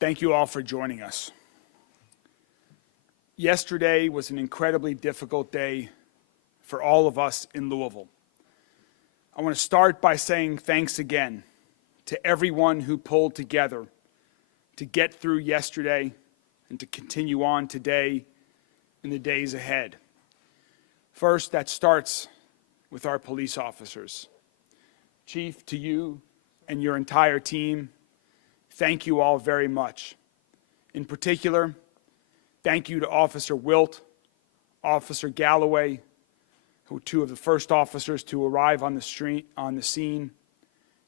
Thank you all for joining us. Yesterday was an incredibly difficult day for all of us in Louisville. I want to start by saying thanks again to everyone who pulled together to get through yesterday and to continue on today and the days ahead. First, that starts with our police officers. Chief, to you and your entire team, thank you all very much. In particular, thank you to Officer Wilt, Officer Galloway, who were two of the first officers to arrive on the scene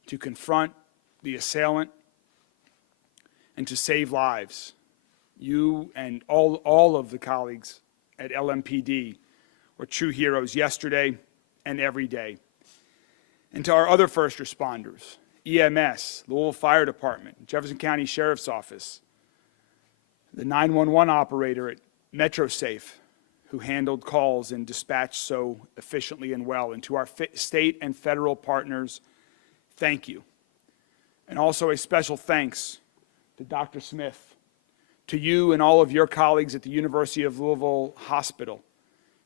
to confront the assailant and to save lives. You and all of the colleagues at LMPD were true heroes yesterday and every day. And to our other first responders, EMS, Louisville Fire Department, Jefferson County Sheriff's Office, the 911 operator at MetroSafe, who handled calls and dispatched so efficiently and well, and to our state and federal partners, thank you. And also a special thanks to Dr. Smith, to you and all of your colleagues at the University of Louisville Hospital.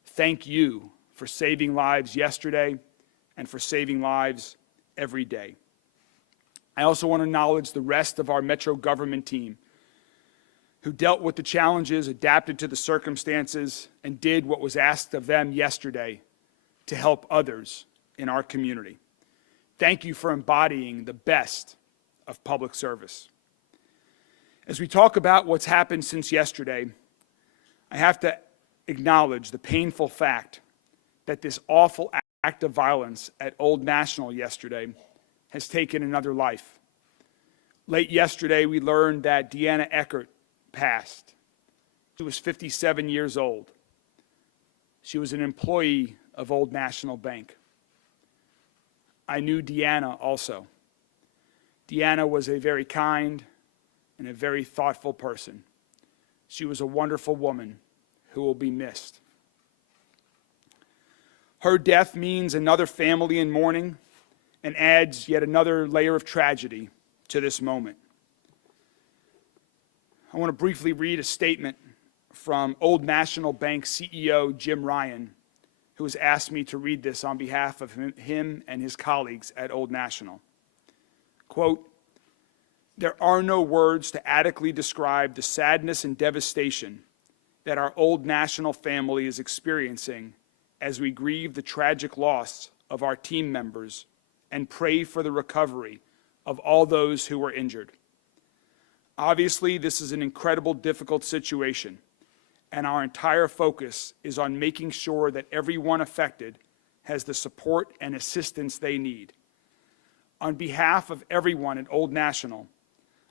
Thank you for saving lives yesterday and for saving lives every day. I also want to acknowledge the rest of our Metro government team who dealt with the challenges, adapted to the circumstances, and did what was asked of them yesterday to help others in our community. Thank you for embodying the best of public service. As we talk about what's happened since yesterday, I have to acknowledge the painful fact that this awful act of violence at Old National yesterday has taken another life. Late yesterday, we learned that Deanna Eckert passed. She was 57 years old. She was an employee of Old National Bank. I knew Deanna also. Deanna was a very kind and a very thoughtful person. She was a wonderful woman who will be missed. Her death means another family in mourning and adds yet another layer of tragedy to this moment. I want to briefly read a statement from Old National Bank CEO Jim Ryan, who has asked me to read this on behalf of him and his colleagues at Old National. Quote, "There are no words to adequately describe the sadness and devastation that our Old National family is experiencing as we grieve the tragic loss of our team members and pray for the recovery of all those who were injured. Obviously, this is an incredibly difficult situation, and our entire focus is on making sure that everyone affected has the support and assistance they need. On behalf of everyone at Old National,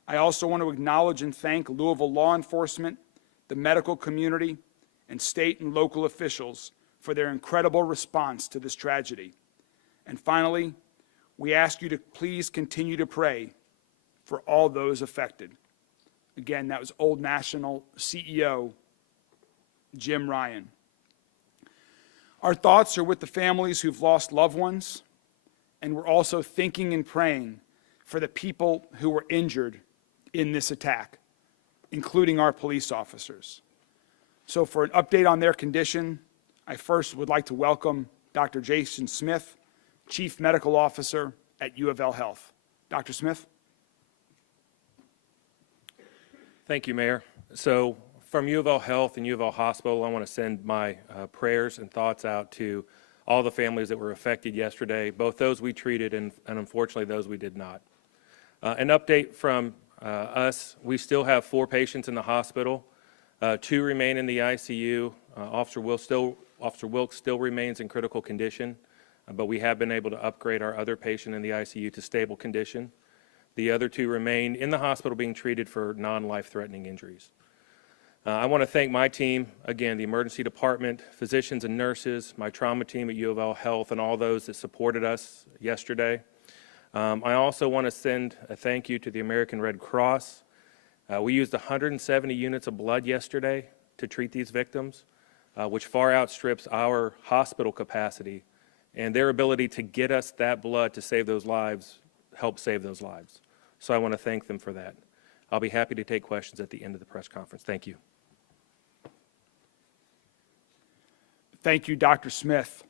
I also want to acknowledge and thank Louisville law enforcement, the medical community, and state and local officials for their incredible response to this tragedy. And finally, we ask you to please continue to pray for all those affected." Again, that was Old National CEO Jim Ryan. Our thoughts are with the families who've lost loved ones, and we're also thinking and praying for the people who were injured in this attack, including our police officers. So for an update on their condition, I first would like to welcome Dr. Jason Smith, Chief Medical Officer at U of L Health. Dr. Smith? Thank you, Mayor. So from U of L Health and U of L Hospital, I want to send my prayers and thoughts out to all the families that were affected yesterday, both those we treated and unfortunately those we did not. An update from us, we still have 4 patients in the hospital. 2 remain in the ICU. Officer Wilkes still remains in critical condition, but we have been able to upgrade our other patient in the ICU to stable condition. The other 2 remain in the hospital being treated for non-life-threatening injuries. I want to thank my team, again, the emergency department, physicians and nurses, my trauma team at U of L Health, and all those that supported us yesterday. I also want to send a thank you to the American Red Cross. We used 170 units of blood yesterday to treat these victims, which far outstrips our hospital capacity, and their ability to get us that blood to save those lives helped save those lives. So I want to thank them for that. I'll be happy to take questions at the end of the press conference. Thank you. Thank you, Dr. Smith.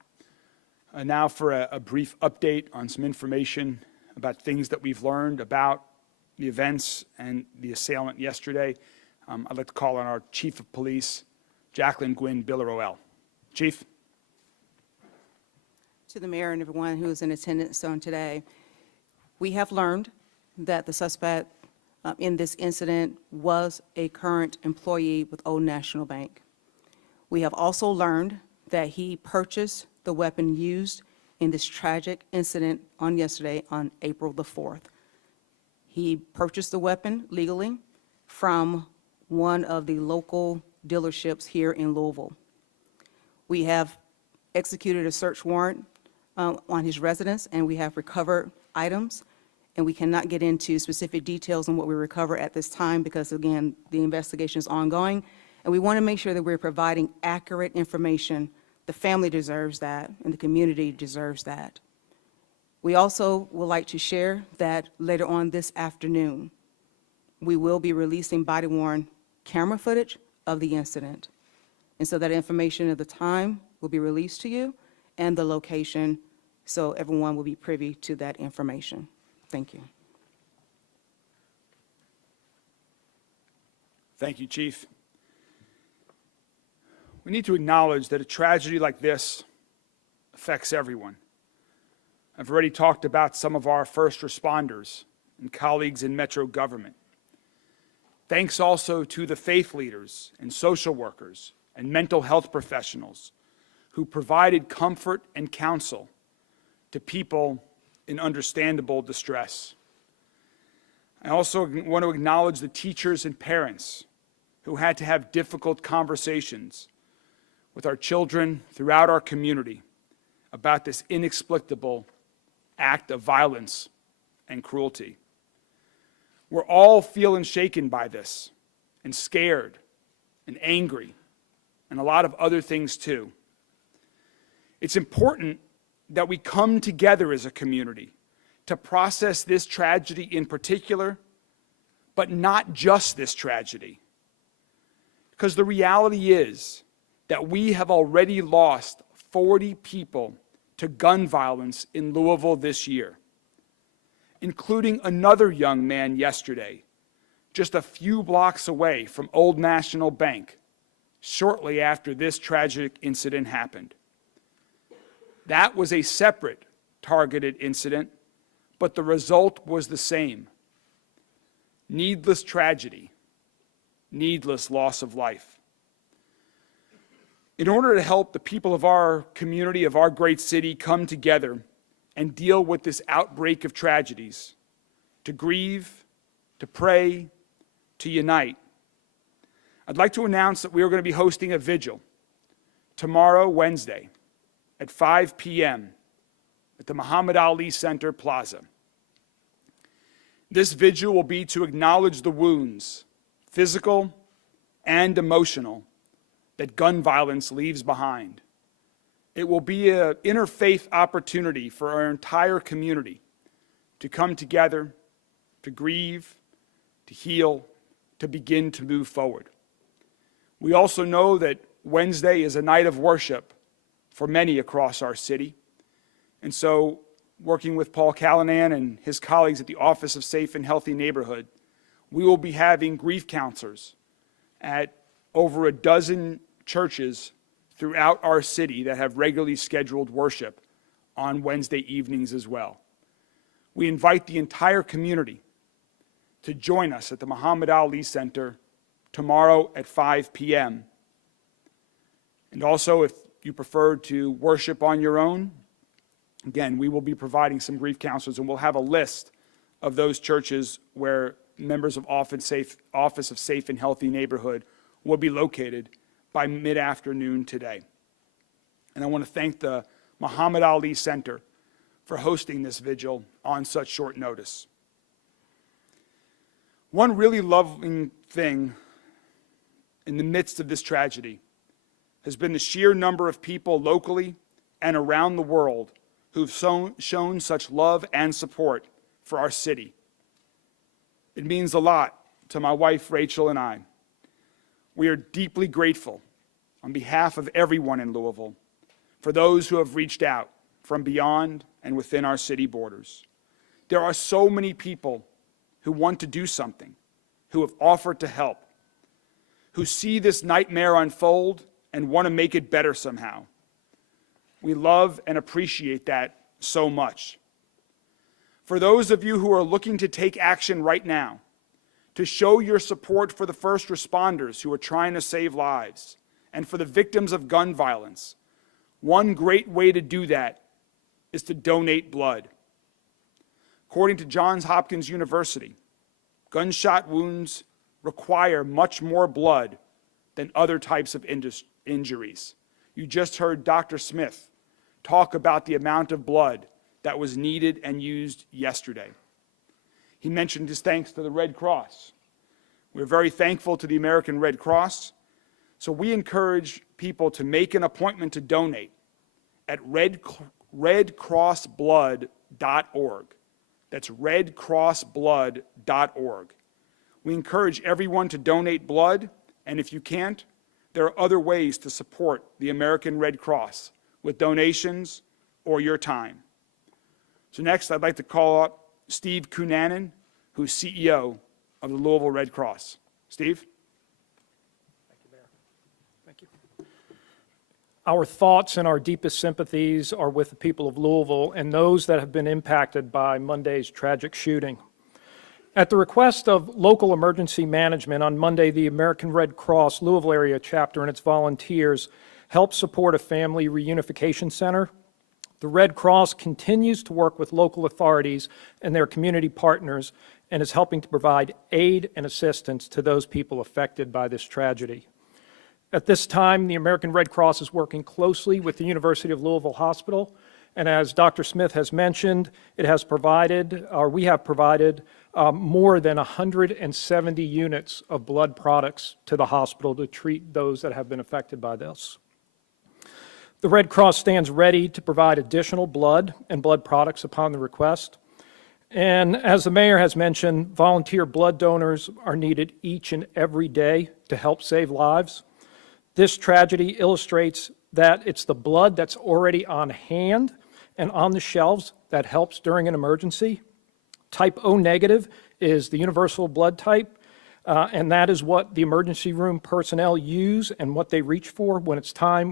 Now for a brief update on some information about things that we've learned about the events and the assailant yesterday. I'd like to call on our Chief of Police, Jacqueline Gwynn Biller-Roel. Chief. To the mayor and everyone who is in attendance on today, we have learned that the suspect in this incident was a current employee with Old National Bank. We have also learned that he purchased the weapon used in this tragic incident on yesterday, on April the 4th. He purchased the weapon legally from one of the local dealerships here in Louisville. We have executed a search warrant on his residence, and we have recovered items, and we cannot get into specific details on what we recover at this time because, again, the investigation is ongoing, and we want to make sure that we're providing accurate information. The family deserves that, and the community deserves that. We also would like to share that later on this afternoon, we will be releasing body-worn camera footage of the incident. And so that information at the time will be released to you, and the location, so everyone will be privy to that information. Thank you. Thank you, Chief. We need to acknowledge that a tragedy like this affects everyone. I've already talked about some of our first responders and colleagues in Metro government. Thanks also to the faith leaders and social workers and mental health professionals who provided comfort and counsel to people in understandable distress. I also want to acknowledge the teachers and parents who had to have difficult conversations with our children throughout our community about this inexplicable act of violence and cruelty. We're all feeling shaken by this, and scared, and angry, and a lot of other things too. It's important that we come together as a community to process this tragedy in particular, but not just this tragedy. Because the reality is that we have already lost 40 people to gun violence in Louisville this year, including another young man yesterday, just a few blocks away from Old National Bank, shortly after this tragic incident happened. That was a separate targeted incident, but the result was the same. Needless tragedy, needless loss of life. In order to help the people of our community, of our great city, come together and deal with this outbreak of tragedies, to grieve, to pray, to unite, I'd like to announce that we are going to be hosting a vigil tomorrow, Wednesday, at 5 p.m. at the Muhammad Ali Center Plaza. This vigil will be to acknowledge the wounds, physical and emotional, that gun violence leaves behind. It will be an interfaith opportunity for our entire community to come together, to grieve, to heal, to begin to move forward. We also know that Wednesday is a night of worship for many across our city. And so, working with Paul Callanan and his colleagues at the Office of Safe and Healthy Neighborhood, we will be having grief counselors at over a dozen churches throughout our city that have regularly scheduled worship on Wednesday evenings as well. We invite the entire community to join us at the Muhammad Ali Center tomorrow at 5 p.m. And also, if you prefer to worship on your own, again, we will be providing some grief counselors, and we'll have a list of those churches where members of Office of Safe and Healthy Neighborhood will be located by mid-afternoon today. And I want to thank the Muhammad Ali Center for hosting this vigil on such short notice. One really loving thing in the midst of this tragedy has been the sheer number of people locally and around the world who've shown such love and support for our city. It means a lot to my wife, Rachel, and I, we are deeply grateful on behalf of everyone in Louisville for those who have reached out from beyond and within our city borders. There are so many people who want to do something, who have offered to help, who see this nightmare unfold and want to make it better somehow. We love and appreciate that so much. For those of you who are looking to take action right now, to show your support for the first responders who are trying to save lives, and for the victims of gun violence, one great way to do that is to donate blood. According to Johns Hopkins University, gunshot wounds require much more blood than other types of injuries. You just heard Dr. Smith talk about the amount of blood that was needed and used yesterday. He mentioned his thanks to the Red Cross. We're very thankful to the American Red Cross, so we encourage people to make an appointment to donate at redcrossblood.org. That's redcrossblood.org. We encourage everyone to donate blood, and if you can't, there are other ways to support the American Red Cross with donations or your time. So next, I'd like to call up Steve Cunanan, who's CEO of the Louisville Red Cross. Steve? Thank you, Mayor. Thank you. Our thoughts and our deepest sympathies are with the people of Louisville and those that have been impacted by Monday's tragic shooting. At the request of local emergency management, on Monday, the American Red Cross Louisville area chapter and its volunteers helped support a family reunification center. The Red Cross continues to work with local authorities and their community partners and is helping to provide aid and assistance to those people affected by this tragedy. At this time, the American Red Cross is working closely with the University of Louisville Hospital, and as Dr. Smith has mentioned, we have provided more than 170 units of blood products to the hospital to treat those that have been affected by this. The Red Cross stands ready to provide additional blood and blood products upon the request. And as the mayor has mentioned, volunteer blood donors are needed each and every day to help save lives. This tragedy illustrates that it's the blood that's already on hand and on the shelves that helps during an emergency. Type O negative is the universal blood type, and that is what the emergency room personnel use and what they reach for when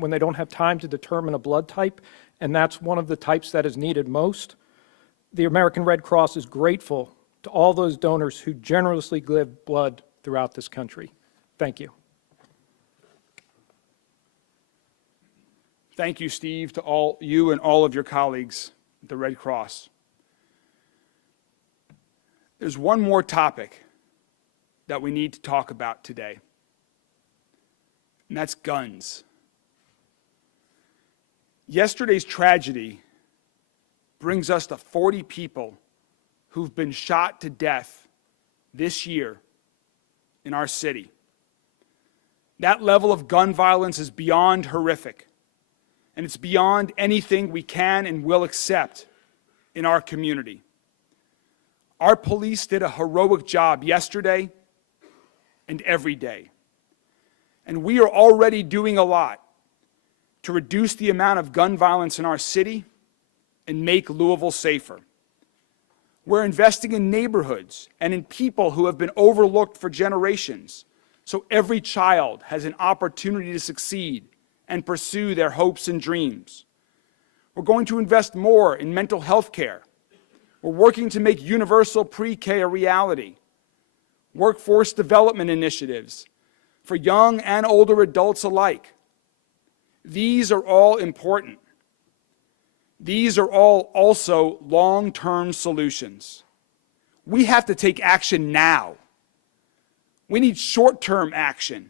they don't have time to determine a blood type, and that's one of the types that is needed most. The American Red Cross is grateful to all those donors who generously give blood throughout this country. Thank you. Thank you, Steve, to all you and all of your colleagues at the Red Cross. There's one more topic that we need to talk about today, and that's guns. Yesterday's tragedy brings us to 40 people who've been shot to death this year in our city. That level of gun violence is beyond horrific, and it's beyond anything we can and will accept in our community. Our police did a heroic job yesterday and every day. And we are already doing a lot to reduce the amount of gun violence in our city and make Louisville safer. We're investing in neighborhoods and in people who have been overlooked for generations, so every child has an opportunity to succeed and pursue their hopes and dreams. We're going to invest more in mental health care. We're working to make universal pre-K a reality. Workforce development initiatives for young and older adults alike. These are all important. These are all also long-term solutions. We have to take action now. We need short-term action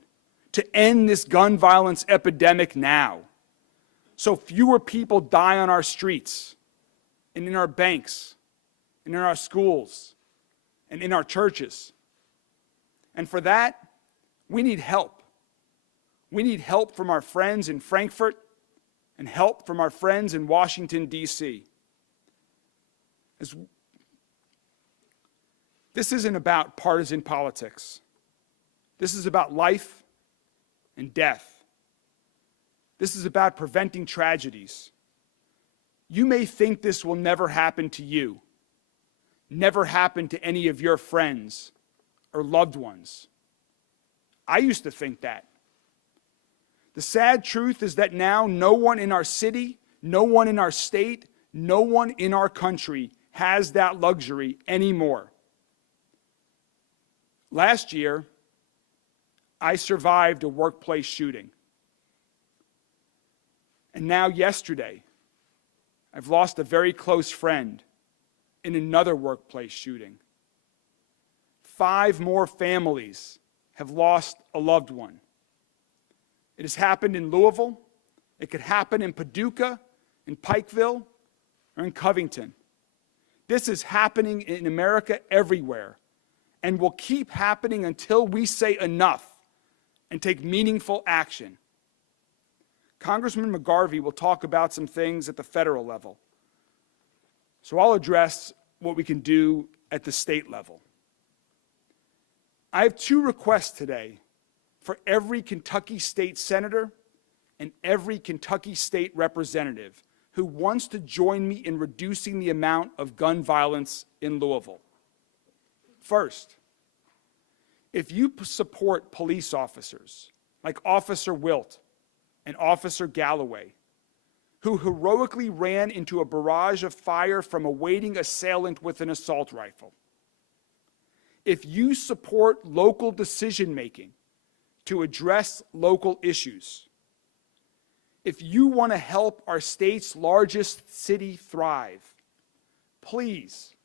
to end this gun violence epidemic now, so fewer people die on our streets and in our banks and in our schools and in our churches. And for that, we need help. We need help from our friends in Frankfurt and help from our friends in Washington, D.C. This isn't about partisan politics. This is about life and death. This is about preventing tragedies. You may think this will never happen to you, never happen to any of your friends or loved ones. I used to think that. The sad truth is that now no one in our city, no one in our state, no one in our country has that luxury anymore. Last year, I survived a workplace shooting. And now yesterday, I've lost a very close friend in another workplace shooting. 5 more families have lost a loved one. It has happened in Louisville. It could happen in Paducah, in Pikeville, or in Covington. This is happening in America everywhere and will keep happening until we say enough and take meaningful action. Congressman McGarvey will talk about some things at the federal level. So I'll address what we can do at the state level. I have 2 requests today for every Kentucky state senator and every Kentucky state representative who wants to join me in reducing the amount of gun violence in Louisville. First, if you support police officers like Officer Wilt and Officer Galloway, who heroically ran into a barrage of fire from a waiting assailant with an assault rifle, if you support local decision-making to address local issues, if you want to help our state's largest city thrive, please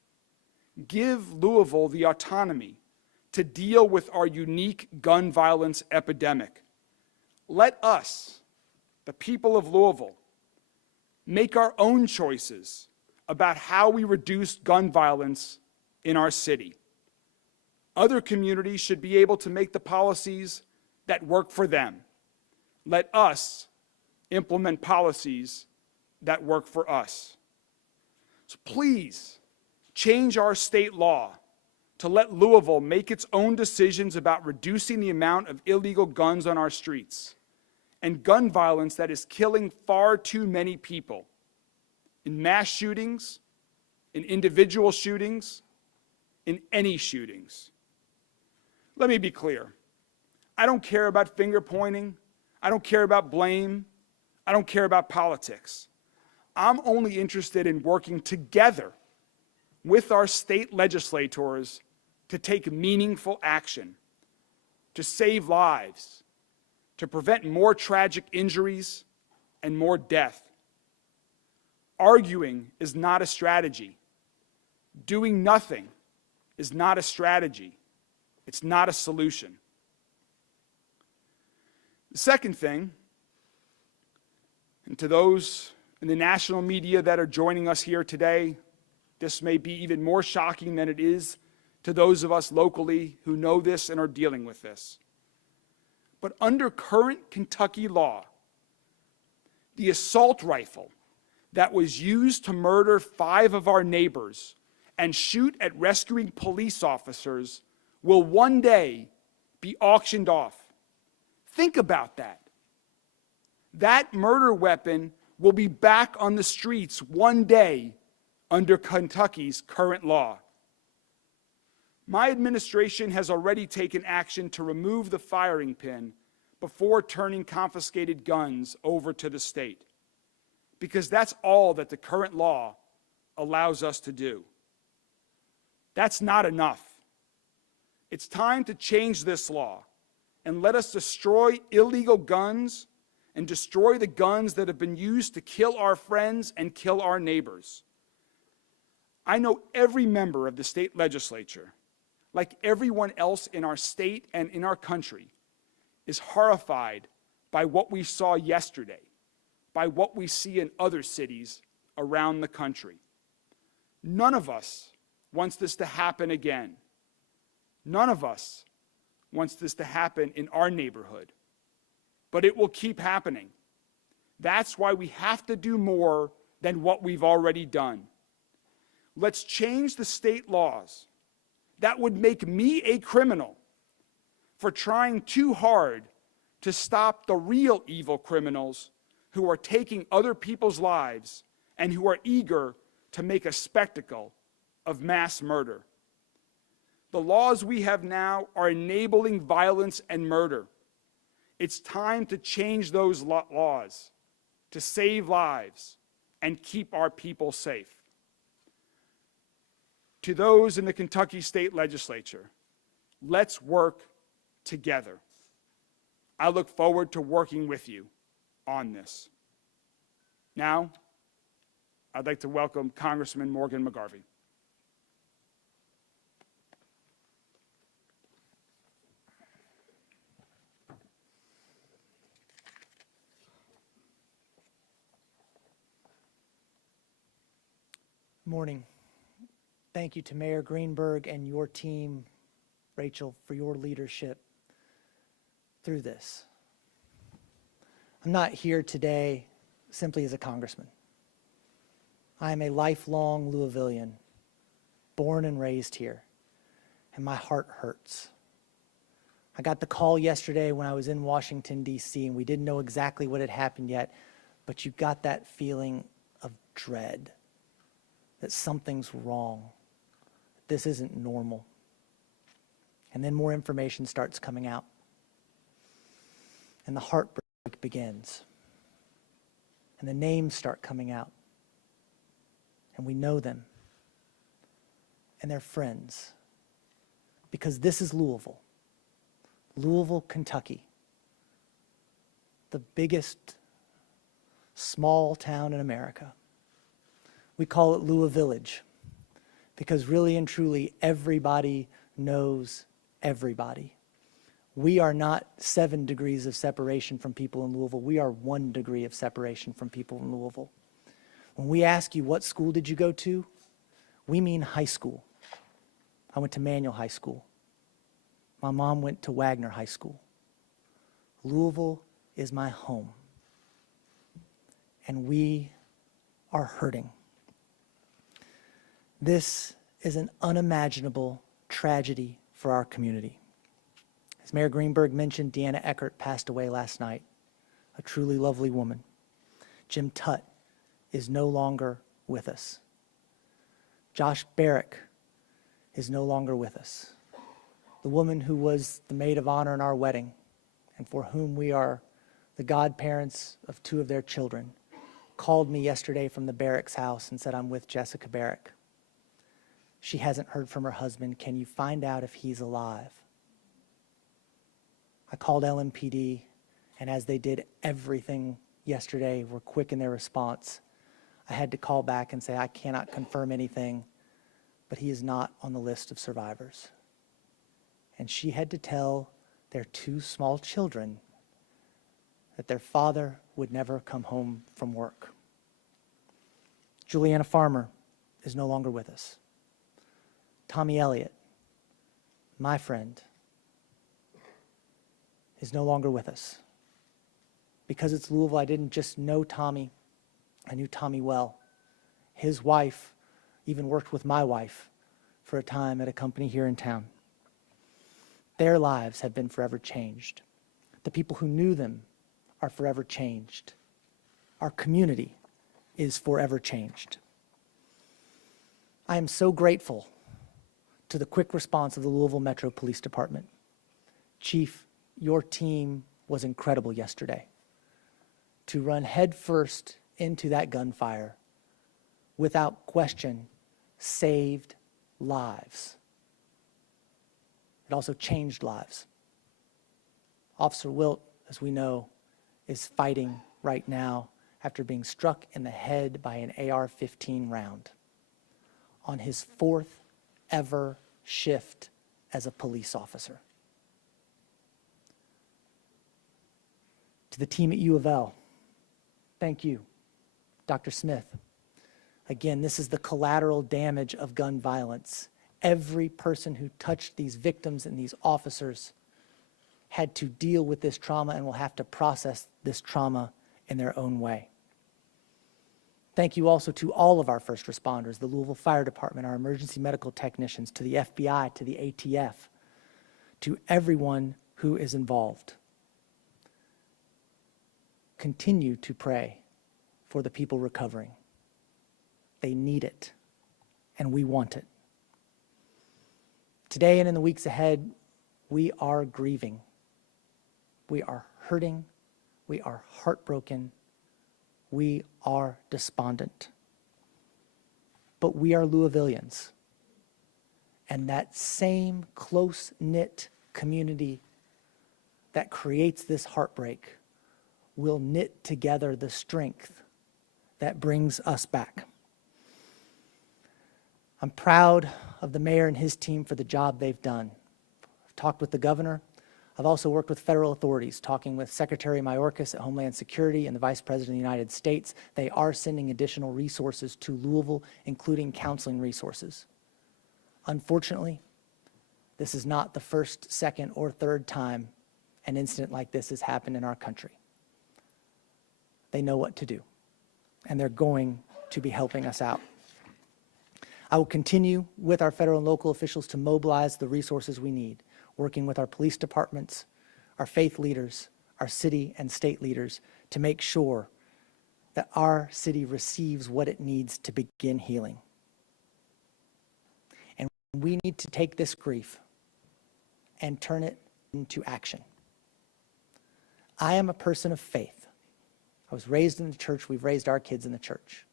give Louisville the autonomy to deal with our unique gun violence epidemic. Let us, the people of Louisville, make our own choices about how we reduce gun violence in our city. Other communities should be able to make the policies that work for them. Let us implement policies that work for us. So please change our state law to let Louisville make its own decisions about reducing the amount of illegal guns on our streets and gun violence that is killing far too many people in mass shootings, in individual shootings, in any shootings. Let me be clear. I don't care about finger pointing. I don't care about blame. I don't care about politics. I'm only interested in working together with our state legislators to take meaningful action, to save lives, to prevent more tragic injuries and more death. Arguing is not a strategy. Doing nothing is not a strategy. It's not a solution. The second thing, and to those in the national media that are joining us here today, this may be even more shocking than it is to those of us locally who know this and are dealing with this. But under current Kentucky law, the assault rifle that was used to murder 5 of our neighbors and shoot at rescuing police officers will one day be auctioned off. Think about that. That murder weapon will be back on the streets one day under Kentucky's current law. My administration has already taken action to remove the firing pin before turning confiscated guns over to the state, because that's all that the current law allows us to do. That's not enough. It's time to change this law and let us destroy illegal guns and destroy the guns that have been used to kill our friends and kill our neighbors. I know every member of the state legislature, like everyone else in our state and in our country, is horrified by what we saw yesterday, by what we see in other cities around the country. None of us wants this to happen again. None of us wants this to happen in our neighborhood, but it will keep happening. That's why we have to do more than what we've already done. Let's change the state laws that would make me a criminal for trying too hard to stop the real evil criminals who are taking other people's lives and who are eager to make a spectacle of mass murder. The laws we have now are enabling violence and murder. It's time to change those laws to save lives and keep our people safe. To those in the Kentucky State Legislature, let's work together. I look forward to working with you on this. Now, I'd like to welcome Congressman Morgan McGarvey. Morning. Thank you to Mayor Greenberg and your team, Rachel, for your leadership through this. I'm not here today simply as a congressman. I am a lifelong Louisvillian, born and raised here, and my heart hurts. I got the call yesterday when I was in Washington, D.C., and we didn't know exactly what had happened yet, but you got that feeling of dread, that something's wrong, this isn't normal. And then more information starts coming out. And the heartbreak begins. And the names start coming out. And we know them. And they're friends. Because this is Louisville. Louisville, Kentucky. The biggest small town in America. We call it Louisville Village. Because really and truly, everybody knows everybody. We are not 7 degrees of separation from people in Louisville. We are 1 degree of separation from people in Louisville. When we ask you, what school did you go to? We mean high school. I went to Manual High School. My mom went to Wagner High School. Louisville is my home. And we are hurting. This is an unimaginable tragedy for our community. As Mayor Greenberg mentioned, Deanna Eckert passed away last night, a truly lovely woman. Jim Tutt is no longer with us. Josh Barrick is no longer with us. The woman who was the maid of honor in our wedding and for whom we are the godparents of 2 of their children, called me yesterday from the Barrick's house and said, I'm with Jessica Barrick. She hasn't heard from her husband. Can you find out if he's alive? I called LMPD, and as they did everything yesterday, were quick in their response. I had to call back and say, I cannot confirm anything, but he is not on the list of survivors. And she had to tell their 2 small children that their father would never come home from work. Juliana Farmer is no longer with us. Tommy Elliott, my friend, is no longer with us. Because it's Louisville, I didn't just know Tommy, I knew Tommy well. His wife even worked with my wife for a time at a company here in town. Their lives have been forever changed. The people who knew them are forever changed. Our community is forever changed. I am so grateful to the quick response of the Louisville Metro Police Department. Chief, your team was incredible yesterday. To run headfirst into that gunfire, without question, saved lives. It also changed lives. Officer Wilt, as we know, is fighting right now after being struck in the head by an AR-15 round on his 4th ever shift as a police officer. To the team at U of L, thank you. Dr. Smith, again, this is the collateral damage of gun violence. Every person who touched these victims and these officers had to deal with this trauma and will have to process this trauma in their own way. Thank you also to all of our first responders, the Louisville Fire Department, our emergency medical technicians, to the FBI, to the ATF, to everyone who is involved. Continue to pray for the people recovering. They need it, and we want it. Today and in the weeks ahead, we are grieving. We are hurting. We are heartbroken. We are despondent. But we are Louisvillians. And that same close-knit community that creates this heartbreak will knit together the strength that brings us back. I'm proud of the mayor and his team for the job they've done. I've talked with the governor. I've also worked with federal authorities, talking with Secretary Mayorkas at Homeland Security and the Vice President of the United States. They are sending additional resources to Louisville, including counseling resources. Unfortunately, this is not the first, second, or third time an incident like this has happened in our country. They know what to do, and they're going to be helping us out. I will continue with our federal and local officials to mobilize the resources we need, working with our police departments, our faith leaders, our city and state leaders to make sure that our city receives what it needs to begin healing. And we need to take this grief and turn it into action. I am a person of faith. I was raised in the church. We've raised our kids in the church.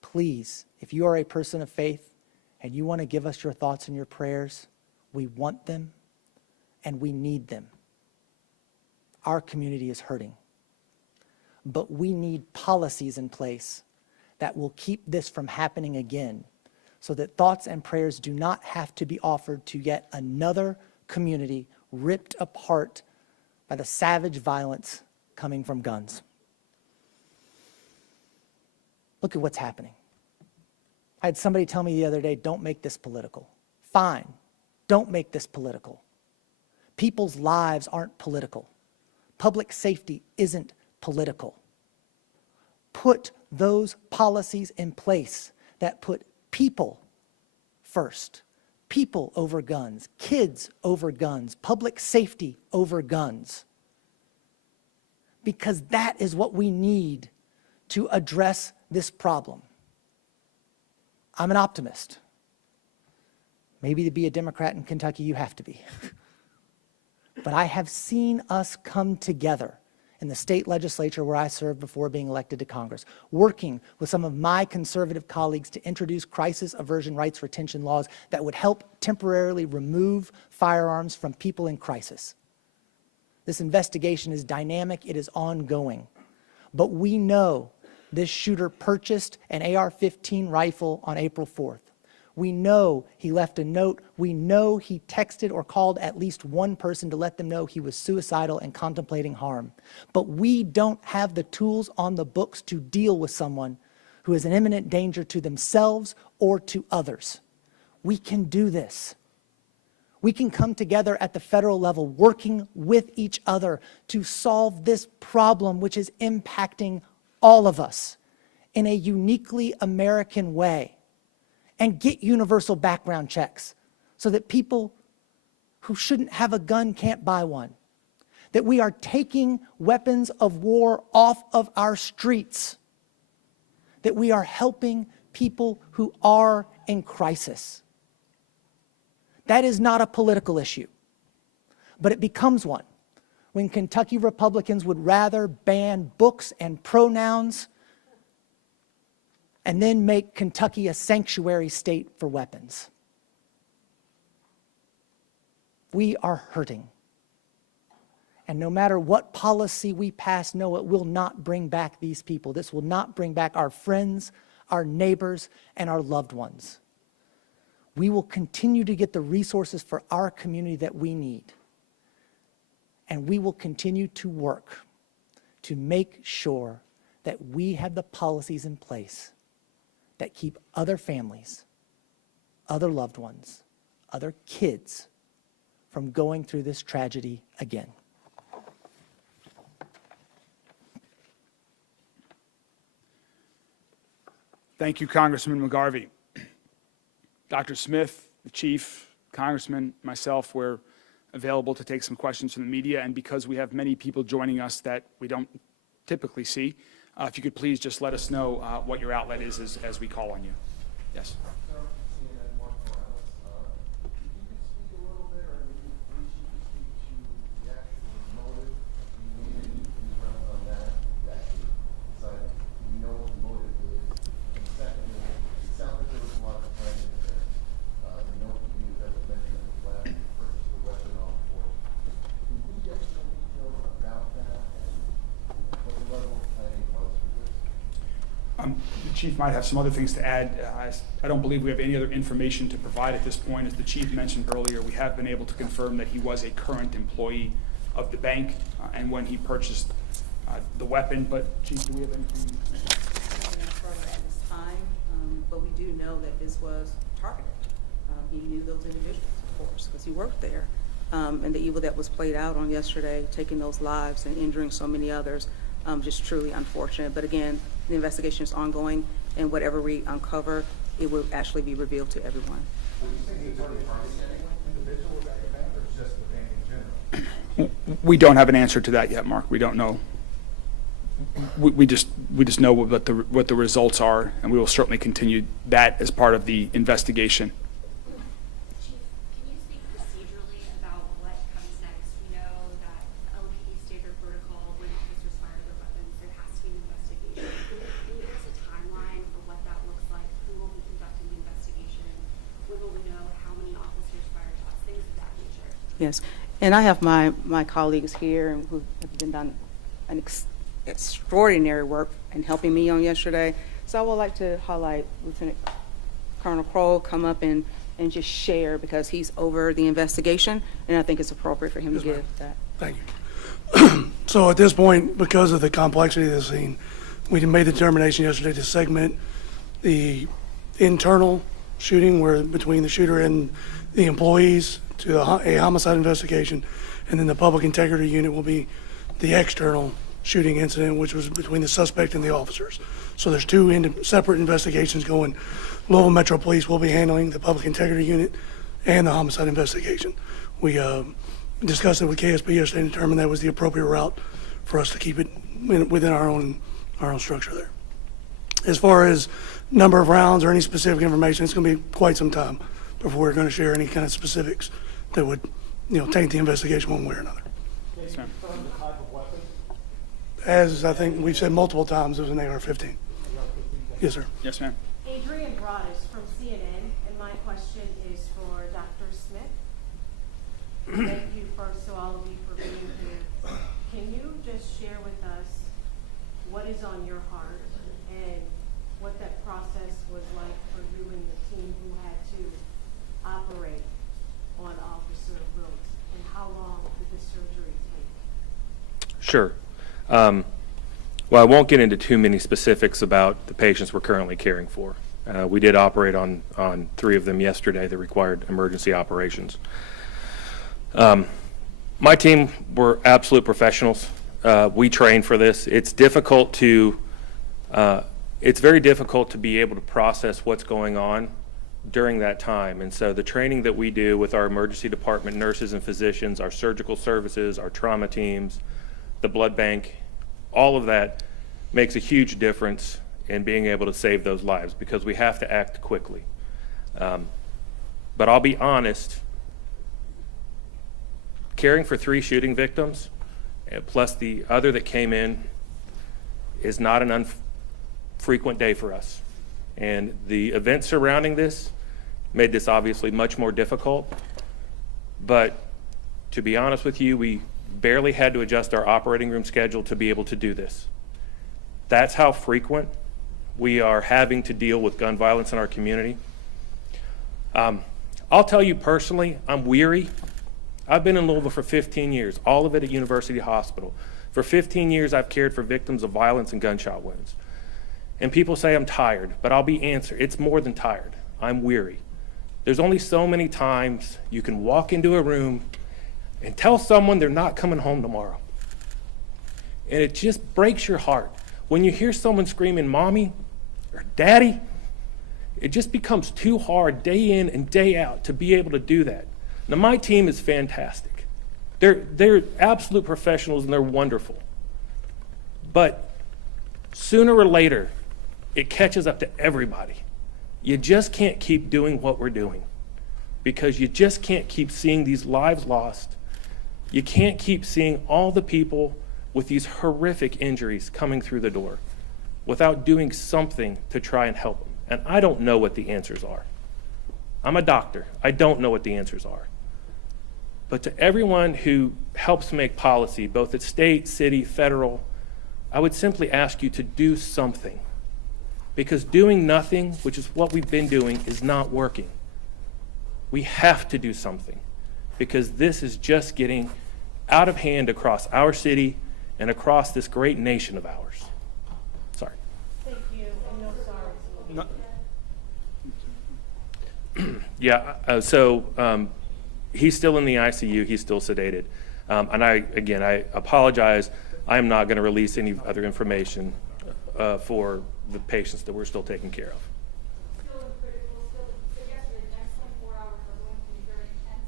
Please, if you are a person of faith and you want to give us your thoughts and your prayers, we want them and we need them. Our community is hurting. But we need policies in place that will keep this from happening again, so that thoughts and prayers do not have to be offered to yet another community ripped apart by the savage violence coming from guns. Look at what's happening. I had somebody tell me the other day, don't make this political. Fine, don't make this political. People's lives aren't political. Public safety isn't political. Put those policies in place that put people first. People over guns, kids over guns, public safety over guns. Because that is what we need to address this problem. I'm an optimist. Maybe to be a Democrat in Kentucky, you have to be. But I have seen us come together in the state legislature where I served before being elected to Congress, working with some of my conservative colleagues to introduce crisis aversion rights retention laws that would help temporarily remove firearms from people in crisis. This investigation is dynamic, it is ongoing. But we know this shooter purchased an AR-15 rifle on April 4th. We know he left a note. We know he texted or called at least one person to let them know he was suicidal and contemplating harm. But we don't have the tools on the books to deal with someone who is an imminent danger to themselves or to others. We can do this. We can come together at the federal level, working with each other to solve this problem, which is impacting all of us in a uniquely American way, and get universal background checks so that people who shouldn't have a gun can't buy one, that we are taking weapons of war off of our streets, that we are helping people who are in crisis. That is not a political issue, but it becomes one when Kentucky Republicans would rather ban books and pronouns and then make Kentucky a sanctuary state for weapons. We are hurting. And no matter what policy we pass, no, it will not bring back these people. This will not bring back our friends, our neighbors, and our loved ones. We will continue to get the resources for our community that we need. And we will continue to work to make sure that we have the policies in place that keep other families, other loved ones, other kids from going through this tragedy again. Thank you, Congressman McGarvey. Dr. Smith, the chief, Congressman, myself, we're available to take some questions from the media, and because we have many people joining us that we don't typically see, if you could please just let us know what your outlet is as we call on you. Yes. The chief might have some other things to add. I don't believe we have any other information to provide at this point. As the chief mentioned earlier, we have been able to confirm that he was a current employee of the bank and when he purchased the weapon. But chief, do we have anything? At this time, but we do know that this was targeted. He knew those individuals, of course, because he worked there. And the evil that was played out on yesterday, taking those lives and injuring so many others, just truly unfortunate. But again, the investigation is ongoing, and whatever we uncover, it will actually be revealed to everyone. We don't have an answer to that yet, Mark. We don't know. We just know what the results are, and we will certainly continue that as part of the investigation. Chief, can you speak procedurally about what comes next? We know that LPD standard protocol, when officers fire their weapons, there has to be an investigation. Can you give us a timeline for what that looks like? Who will be conducting the investigation? When will we know how many officers fired shots? Things of that nature. Yes, and I have my colleagues here who have been done an extraordinary work in helping me on yesterday. So I would like to highlight Lieutenant Colonel Kroll come up and just share, because he's over the investigation, and I think it's appropriate for him to give that. Thank you. So at this point, because of the complexity of the scene, we made the determination yesterday to segment the internal shooting where between the shooter and the employees to a homicide investigation, and then the public integrity unit will be the external shooting incident, which was between the suspect and the officers. So there's two separate investigations going. Louisville Metro Police will be handling the public integrity unit and the homicide investigation. We discussed it with KSP yesterday and determined that was the appropriate route for us to keep it within our own structure there. As far as number of rounds or any specific information, it's going to be quite some time before we're going to share any kind of specifics that would, taint the investigation one way or another. Yes, ma'am. As I think we've said multiple times, it was an AR-15. Yes, sir. Yes, ma'am. Adrian Broadus from CNN, and my question is for Dr. Smith. Thank you first to all of you for being here. Can you just share with us what is on your heart and what that process was like for you and the team who had to operate on Officer Rhodes, and how long did the surgery take? Sure. Well, I won't get into too many specifics about the patients we're currently caring for. We did operate on 3 of them yesterday that required emergency operations. My team were absolute professionals. We trained for this. It's very difficult to be able to process what's going on during that time. And so the training that we do with our emergency department nurses and physicians, our surgical services, our trauma teams, the blood bank, all of that makes a huge difference in being able to save those lives, because we have to act quickly. But I'll be honest, caring for 3 shooting victims, plus the other that came in, is not an infrequent day for us. And the events surrounding this made this obviously much more difficult. But to be honest with you, we barely had to adjust our operating room schedule to be able to do this. That's how frequent we are having to deal with gun violence in our community. I'll tell you personally, I'm weary. I've been in Louisville for 15 years, all of it at University Hospital. For 15 years, I've cared for victims of violence and gunshot wounds. And people say I'm tired, but I'll be answered. It's more than tired. I'm weary. There's only so many times you can walk into a room and tell someone they're not coming home tomorrow. And it just breaks your heart when you hear someone screaming, "Mommy," or Daddy. It just becomes too hard day in and day out to be able to do that. Now, my team is fantastic. They're absolute professionals and they're wonderful. But sooner or later, it catches up to everybody. You just can't keep doing what we're doing because you just can't keep seeing these lives lost. You can't keep seeing all the people with these horrific injuries coming through the door without doing something to try and help them. And I don't know what the answers are. I'm a doctor. I don't know what the answers are. But to everyone who helps make policy, both at state, city, federal, I would simply ask you to do something. Because doing nothing, which is what we've been doing, is not working. We have to do something because this is just getting out of hand across our city and across this great nation of ours. Sorry. Thank you, and no sorry. Yeah, he's still in the ICU, he's still sedated. And I apologize, I am not going to release any other information for the patients that we're still taking care of. Still in critical, but yesterday, the next 24 hours are going to be very intense.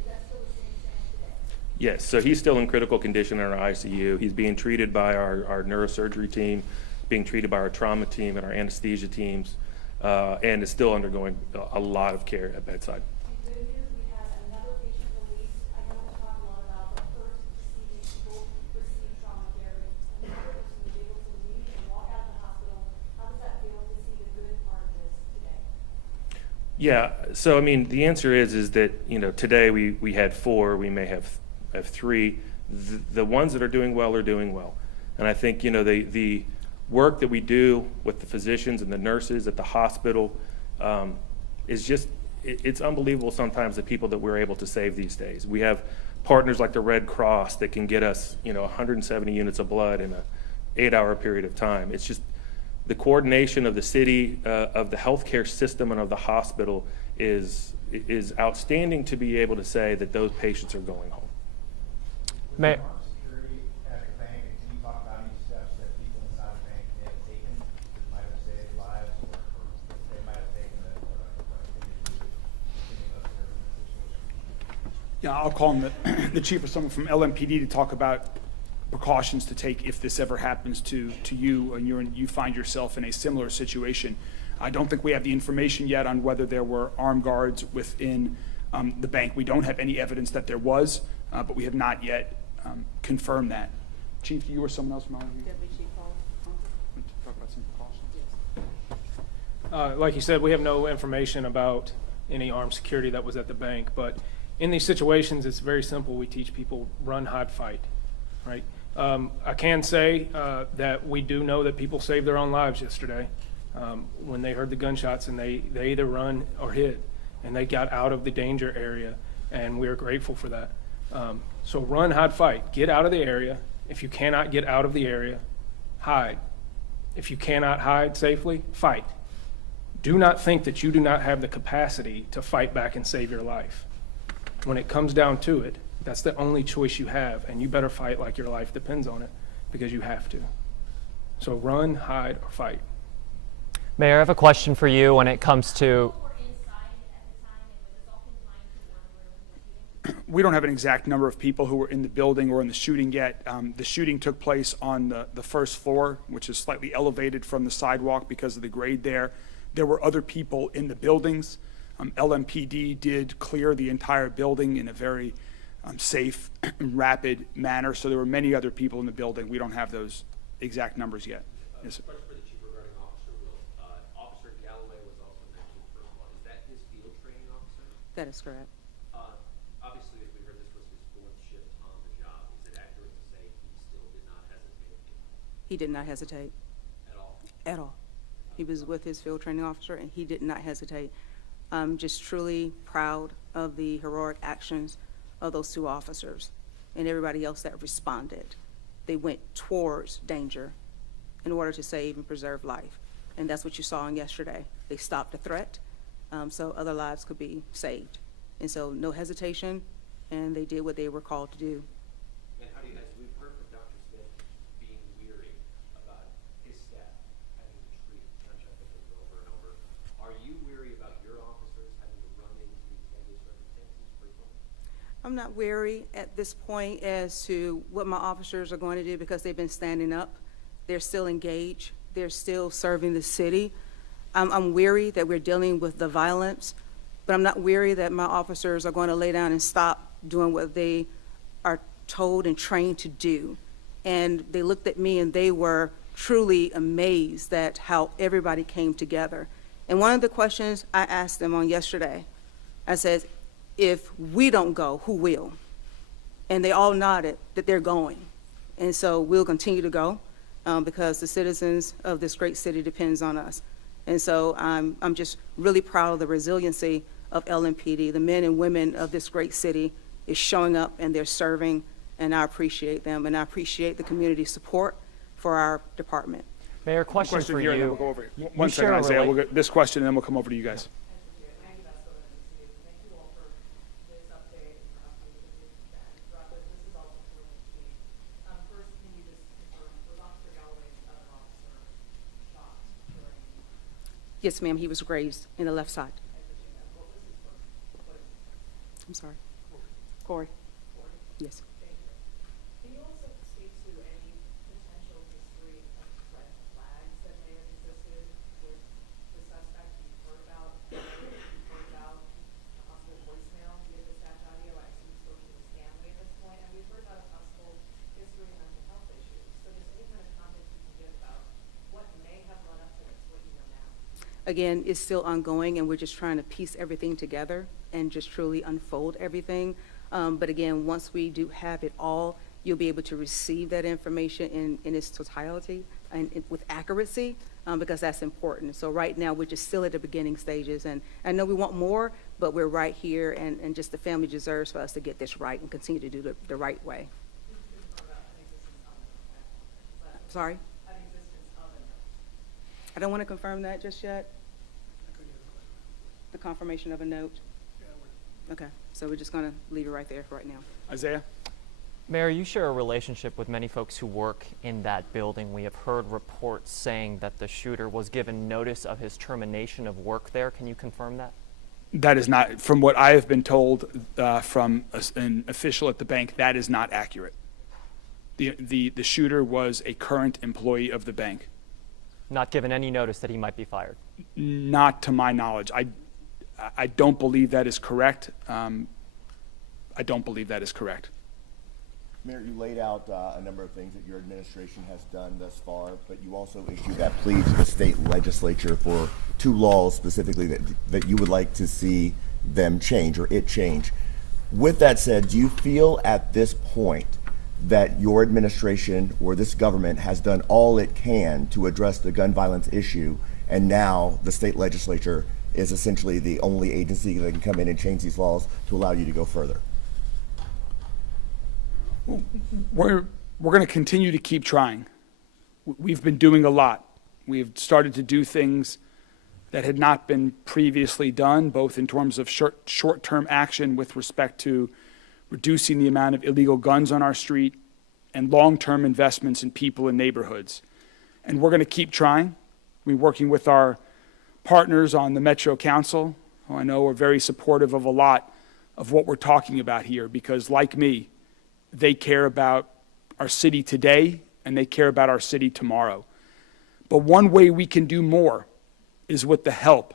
Is that still the same stance today? Yes, so he's still in critical condition in our ICU. He's being treated by our neurosurgery team, being treated by our trauma team and our anesthesia teams, and is still undergoing a lot of care at bedside. Good news, we had another patient released. I know we talk a lot about the first receiving people receive trauma care. Another person was able to leave and walk out of the hospital. How does that feel to see the good part of this today? Yeah, so I mean, the answer is that, today we had 4, we may have 3. The ones that are doing well are doing well. And I think, the work that we do with the physicians and the nurses at the hospital is just, it's unbelievable sometimes the people that we're able to save these days. We have partners like the Red Cross that can get us, 170 units of blood in an 8-hour period of time. It's just the coordination of the city, of the healthcare system and of the hospital is outstanding to be able to say that those patients are going home. Mayor. Security at the bank, and can you talk about any steps that people inside the bank may have taken that might have saved lives or they might have taken that continue us in this situation? Yeah, I'll call on the chief or someone from LMPD to talk about precautions to take if this ever happens to you and you find yourself in a similar situation. I don't think we have the information yet on whether there were armed guards within the bank. We don't have any evidence that there was, but we have not yet confirmed that. Chief, you or someone else from LMPD? Deputy Chief Paul. Talk about some precautions. Like you said, we have no information about any armed security that was at the bank, but in these situations, it's very simple. We teach people run, hide, fight, right? I can say that we do know that people saved their own lives yesterday when they heard the gunshots and they either run or hid, and they got out of the danger area, and we are grateful for that. So run, hide, fight. Get out of the area. If you cannot get out of the area, hide. If you cannot hide safely, fight. Do not think that you do not have the capacity to fight back and save your life. When it comes down to it, that's the only choice you have, and you better fight like your life depends on it, because you have to. So run, hide, or fight. Mayor, I have a question for you when it comes to. Or inside at the time, and was this all confined to one room? We don't have an exact number of people who were in the building or in the shooting yet. The shooting took place on the first floor, which is slightly elevated from the sidewalk because of the grade there. There were other people in the buildings. LMPD did clear the entire building in a very safe and rapid manner, so there were many other people in the building. We don't have those exact numbers yet. Yes, sir. Question for the chief regarding Officer Will. Officer Galloway was also mentioned first of all. Is that his field training officer? That is correct. Obviously, as we heard, this was his 4th shift on the job. Is it accurate to say he still did not hesitate He did not hesitate at all? at all. He was with his field training officer, and he did not hesitate. I'm just truly proud of the heroic actions of those 2 officers and everybody else that responded. They went towards danger in order to save and preserve life. And that's what you saw on yesterday. They stopped a threat so other lives could be saved. And so no hesitation, and they did what they were called to do. And how do you guys, we've heard from Dr. Smith being weary about his staff having to treat gunshot I'm not wary at this point as to what my officers are going to do because they've been standing up. They're still engaged. They're still serving the city. I'm weary that we're dealing with the violence, but I'm not weary that my officers are going to lay down and stop doing what they are told and trained to do. And they looked at me and they were truly amazed at how everybody came together. And one of the questions I asked them on yesterday, I said, if we don't go, who will? And they all nodded that they're going. And so we'll continue to go because the citizens of this great city depends on us. And so I'm just really proud of the resiliency of LMPD. The men and women of this great city is showing up and they're serving, and I appreciate them, and I appreciate the community support for our department. Mayor, question for here, and then you. we'll go over it. You One second, share a Isaiah. rela- We'll get this question, and then we'll come over to you guys. Thank you all for this update and for updating the throughout this. This is all important to me. First, can you just confirm, was Officer Galloway's other officer shot during, Yes, ma'am, he was grazed in the left side. what was his first, what is I'm sorry. Corey? Yes. Thank you. Can you also speak to any potential history of red flags that may have existed with the suspect? You've heard about, the hospital voicemail via dispatch audio. I assume you spoke to his family at this point, and we've heard about a possible history of mental health issues. So just any kind of context you can give about what may have led up to this, what you know now. Again, it's still ongoing, and we're just trying to piece everything together and just truly unfold everything. But again, once we do have it all, you'll be able to receive that information in its totality and with accuracy, because that's important. So right now, we're just still at the beginning stages, and I know we want more, but we're right here, and just the family deserves for us to get this right and continue to do the right way. Sorry? I don't want to confirm that just yet. The confirmation of a note? Okay, so we're just going to leave it right there for right now. Isaiah? Mayor, you share a relationship with many folks who work in that building. We have heard reports saying that the shooter was given notice of his termination of work there. Can you confirm that? That is not, from what I have been told from an official at the bank, that is not accurate. The shooter was a current employee of the bank. Not given any notice that he might be fired? Not to my knowledge. I don't believe that is correct. I don't believe that is correct. Mayor, you laid out a number of things that your administration has done thus far, but you also issued that plea to the state legislature for 2 laws specifically that you would like to see them change or it change. With that said, do you feel at this point that your administration or this government has done all it can to address the gun violence issue, and now the state legislature is essentially the only agency that can come in and change these laws to allow you to go further? We're going to continue to keep trying. We've been doing a lot. We've started to do things that had not been previously done, both in terms of short-term action with respect to reducing the amount of illegal guns on our street and long-term investments in people and neighborhoods. And we're going to keep trying. We're working with our partners on the Metro Council, who I know are very supportive of a lot of what we're talking about here, because like me, they care about our city today and they care about our city tomorrow. But one way we can do more is with the help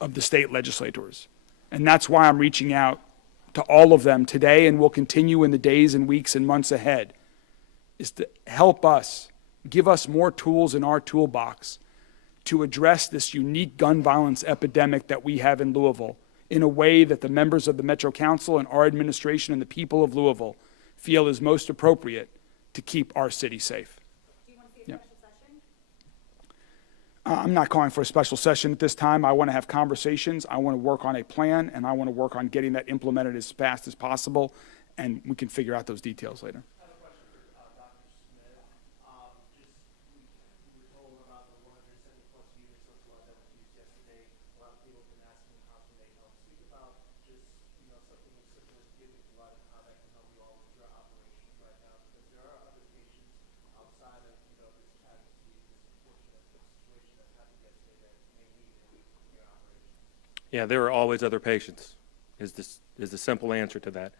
of the state legislators. And that's why I'm reaching out to all of them today, and will continue in the days and weeks and months ahead, is to help us, give us more tools in our toolbox to address this unique gun violence epidemic that we have in Louisville in a way that the members of the Metro Council and our administration and the people of Louisville feel is most appropriate to keep our city safe. Do you want to see a Yep. special session? I'm not calling for a special session at this time. I want to have conversations. I want to work on a plan, and I want to work on getting that implemented as fast as possible, and we can figure out those details later. I have a question for Dr. Smith. We were told about the 170+ units of blood that were used yesterday. A lot of people have been asking how can they help. Speak about just, something as simple as giving blood and how that can help you all with your operations right now, because there are other patients outside of, this tragedy, this unfortunate situation that happened yesterday that may need it in your operations. Yeah, there are always other patients, is the simple answer to that.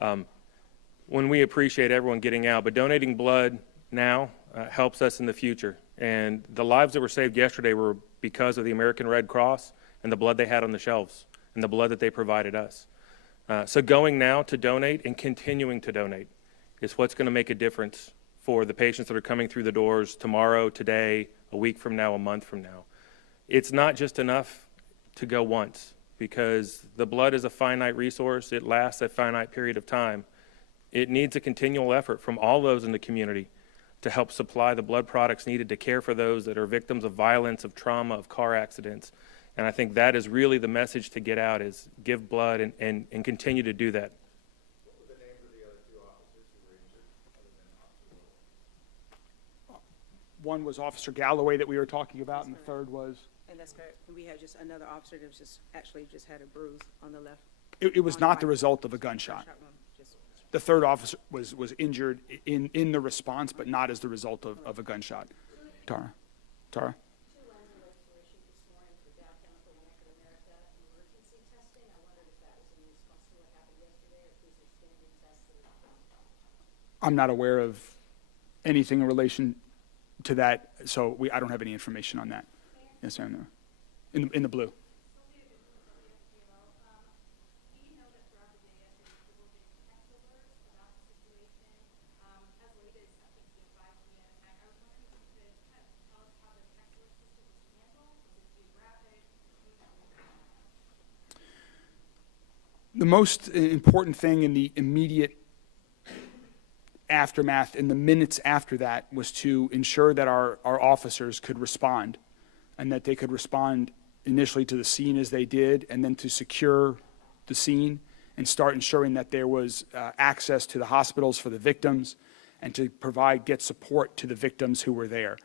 When we appreciate everyone getting out, but donating blood now helps us in the future. And the lives that were saved yesterday were because of the American Red Cross and the blood they had on the shelves and the blood that they provided us. So going now to donate and continuing to donate is what's going to make a difference for the patients that are coming through the doors tomorrow, today, a week from now, a month from now. It's not just enough to go once, because the blood is a finite resource. It lasts a finite period of time. It needs a continual effort from all those in the community to help supply the blood products needed to care for those that are victims of violence, of trauma, of car accidents. And I think that is really the message to get out, is give blood and continue to do that. What were the names of the other two officers who were injured, other than Officer Little? One was Officer Galloway that we were talking about, and the third was? And that's correct. We had just another officer that was just, actually just had a bruise on the left. It was not the result of a gunshot. The third officer was injured in the response, but not as the result of a gunshot. Tara? Two ambulances were issued this morning for Dow Chemical and Bank of America emergency testing. I wondered if that was in response to what happened yesterday, or if these are standing tests that are done. I'm not aware of anything in relation to that, so I don't have any information on that. Yes, sir, no. In the blue. The most important thing in the immediate aftermath, in the minutes after that, was to ensure that our officers could respond, and that they could respond initially to the scene as they did, and then to secure the scene and start ensuring that there was access to the hospitals for the victims, and to get support to the victims who were there.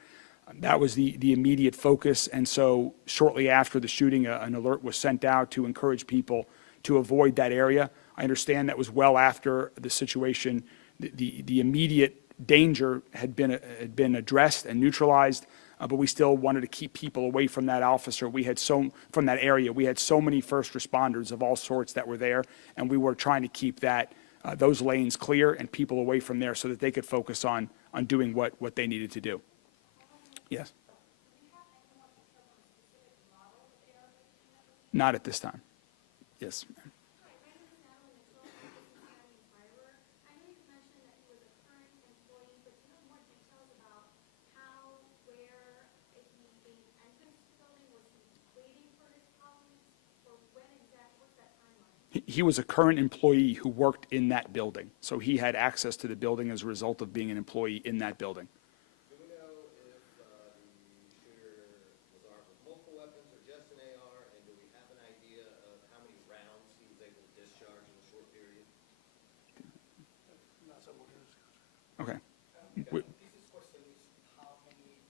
That was the immediate focus, and so shortly after the shooting, an alert was sent out to encourage people to avoid that area. I understand that was well after the situation. The immediate danger had been addressed and neutralized, but we still wanted to keep people away from that officer. From that area, we had so many first responders of all sorts that were there, and we were trying to keep those lanes clear and people away from there so that they could focus on doing what they needed to do. Yes? Not at this time. Yes, ma'am. He was a current employee who worked in that building, so he had access to the building as a result of being an employee in that building. Do we know if the shooter was armed with multiple weapons or just an AR, and do we have an idea of how many rounds he was able to discharge in a short period? Okay. This question is how many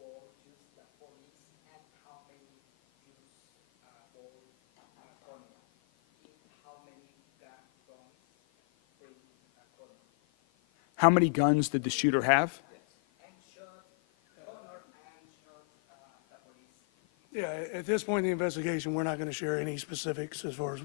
more use the police and how many use for corner. How many guns bring corner. How many guns did the shooter have? And shot corner and shot the police. Yeah, at this point in the investigation, we're not going to share any specifics as far as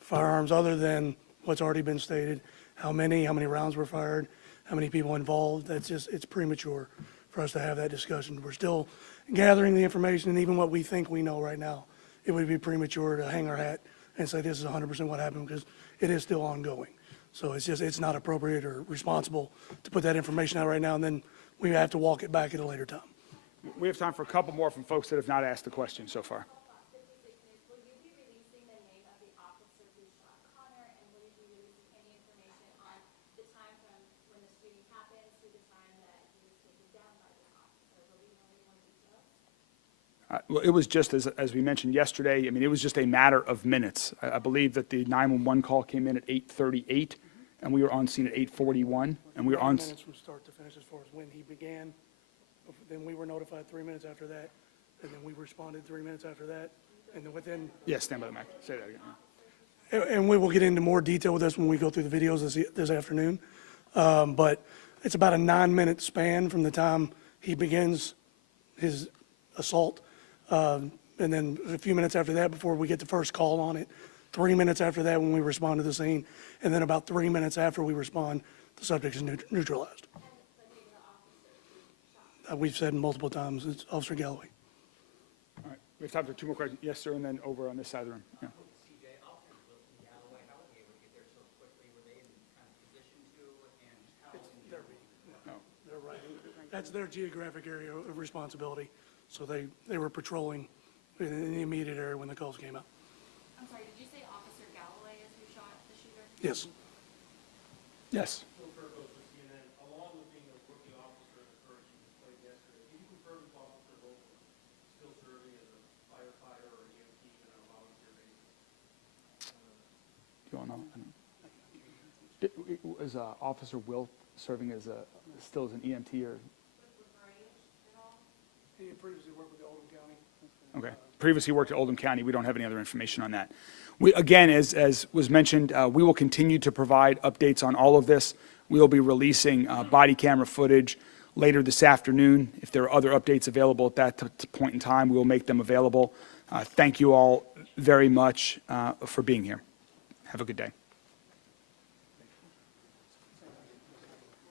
firearms, other than what's already been stated. How many rounds were fired, how many people involved. It's premature for us to have that discussion. We're still gathering the information, and even what we think we know right now, it would be premature to hang our hat and say this is 100% what happened, because it is still ongoing. So it's not appropriate or responsible to put that information out right now, and then we have to walk it back at a later time. We have time for a couple more from folks that have not asked the question so far. Will you be releasing the name of the officer who shot Connor, and will you be releasing any information on the time from when the shooting happened to the time that he was taken down by this officer? Will we know any more details? Well, it was just as we mentioned yesterday, I mean, it was just a matter of minutes. I believe that the 911 call came in at 8:38, and we were on scene at 8:41, and we were on. Minutes from start to finish as far as when he began. Then we were notified 3 minutes after that, and then we responded 3 minutes after that, and then within. Yes, stand by the mic. Say that again. And we will get into more detail with this when we go through the videos this afternoon. But it's about a 9-minute span from the time he begins his assault, and then a few minutes after that, before we get the first call on it, 3 minutes after that when we respond to the scene, and then about 3 minutes after we respond, the subject is neutralized. We've said multiple times, it's Officer Galloway. All right, we have time for 2 more questions. Yes, sir, and then over on this side of the room. Yeah. CJ, Officer Wilson Galloway, how were they able to get there so quickly? Were they in kind of position to, and how? They're right. That's their geographic area of responsibility, so they were patrolling in the immediate area when the calls came out. I'm sorry, did you say Officer Galloway is who shot the shooter? Yes. Yes. Along with being a rookie officer in the first you played yesterday, can you confirm if Officer Wilson is still serving as a firefighter or EMT on a volunteer basis? You all know? Is Officer Wilt serving as still as an EMT or? He previously worked with Oldham County. Okay. Previously worked at Oldham County. We don't have any other information on that. We, again, as was mentioned, we will continue to provide updates on all of this. We will be releasing body camera footage later this afternoon. If there are other updates available at that point in time, we will make them available. Thank you all very much for being here. Have a good day.